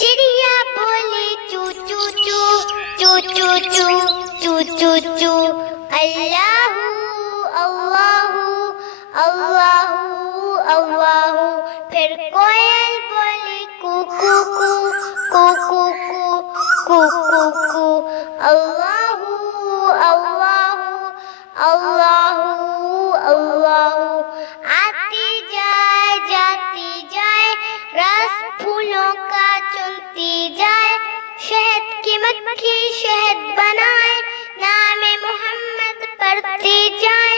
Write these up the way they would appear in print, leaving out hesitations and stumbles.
चिड़िया बोली चू चू चू चू चू चू चू चू चू। अल्लाहू अल्लाहू अल्लाहू अल्लाहू। फिर कोयल बोली कू कू कू कू कू कू कू कू कू। अल्लाहू अल्लाहू अल्लाहू अल्लाहू। आती जाए जाती जाए रस फूलों का चुनती जाए। शहद की मक्खी शहद बनाए नामे मोहम्मद पढ़ती जाए।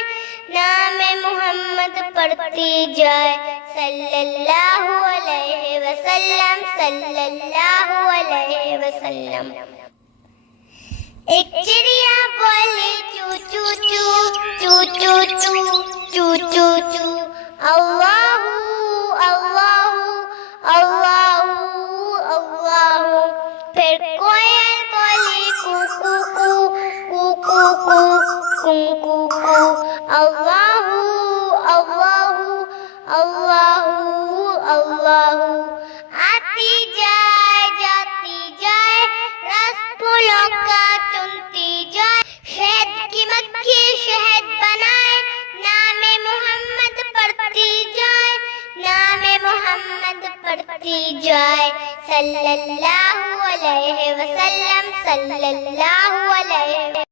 नामे मोहम्मद पढ़ती जाए। सल्लल्लाहु अलैहि वसल्लम सल्लल्लाहु अलैहि वसल्लम। एक चिड़िया बोली चू चू चू चू चू चू चू चू चू। अल्लाहू अल्लाहू अल्लाहू अल्लाहू। फिर कोयल बोली कू कू कू कू कू कू कू कू। अल्लाहू अल्लाहू अल्लाहू अल्लाहू। आती जाए जाती जाए रस फूलों का चुनती जाए। शहद की मक्खी शहद बनाए नामे मोहम्मद पढ़ती जाए। नामे मोहम्मद पढ़ती जाए। सल्लल्लाहु अलैहि वसल्लम सल्लल्लाहु अलैहि